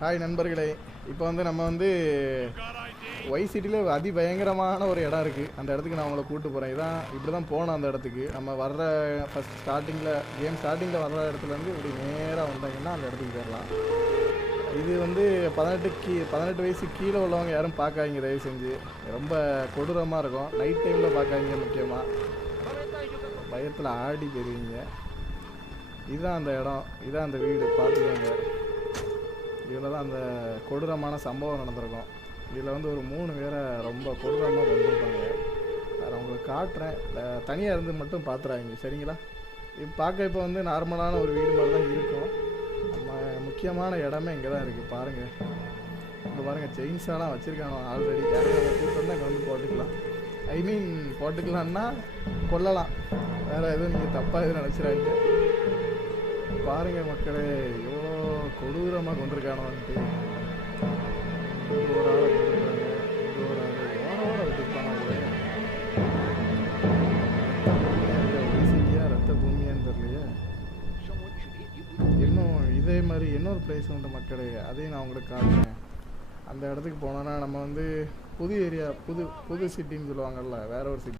Hi நண்பர்களே. இப்போ வந்து நம்ம வந்து ஒய் சிட்டியில் அதிபயங்கரமான ஒரு இடம் இருக்குது அந்த இடத்துக்கு நான் உங்களை கூப்பிட்டு போகிறேன் இதான் இப்படி தான் போனோம் அந்த இடத்துக்கு. நம்ம வர்ற ஃபஸ்ட் ஸ்டார்டிங்கில் கேம் ஸ்டார்டிங்கில் வர்ற இடத்துலேருந்து இப்படி நேராக வந்தாங்கன்னா அந்த இடத்துக்கு போயிடலாம் இது வந்து பதினெட்டு கீ பதினெட்டு வயசு கீழே உள்ளவங்க யாரும் பார்க்காதீங்க தயவு செஞ்சு. ரொம்ப கொடூரமாக இருக்கும். நைட் டைமில் பார்க்காதீங்க முக்கியமாக பயத்தில் ஆடி போயிருவீங்க இதுதான் அந்த இடம். இதுதான் அந்த வீடு. பார்த்துக்கோங்க. இதில் தான் அந்த கொடூரமான சம்பவம் நடந்திருக்கும். இதில் வந்து ஒரு மூணு பேரை ரொம்ப கொடூரமாக கொண்டிருப்பாங்க வேறு உங்களுக்கு காட்டுறேன். தனியாக இருந்து மட்டும் பார்த்துறாங்க சரிங்களா? இது பார்க்க இப்போ வந்து நார்மலான ஒரு வீடு மாதிரி தான் இருக்கும். நம்ம முக்கியமான இடமே இங்கே தான் இருக்குது. பாருங்கள் இங்கே பாருங்கள் செயின்ஸாலாம் வச்சுருக்கானோ ஆல்ரெடி யாரையும் கூப்பிட்டு இங்கே வந்து போட்டுக்கலாம். ஐ மீன் போட்டுக்கலான்னா கொல்லலாம். வேறு எதுவும் நீங்கள் தப்பாக எதுவும் நினச்சிடாங்க பாருங்கள் மக்களே எவ்வளோ சும்மா கொண்டிருக்கானோன்ட்டு வந்துட்டு ஒரு ஆளை கொண்டிருக்காங்க ஒரு ஆள் ரத்த பூமியான்னு தெரியலையே. இன்னும் இதே மாதிரி இன்னொரு பிளேஸ் உண்டு மக்களே. அதையும் நான் உங்களுக்கு காட்டுறேன். அந்த இடத்துக்கு போனோன்னா நம்ம வந்து புது ஏரியா புது புது சிட்டின்னு சொல்லுவாங்கல்ல வேற ஒரு சிட்டி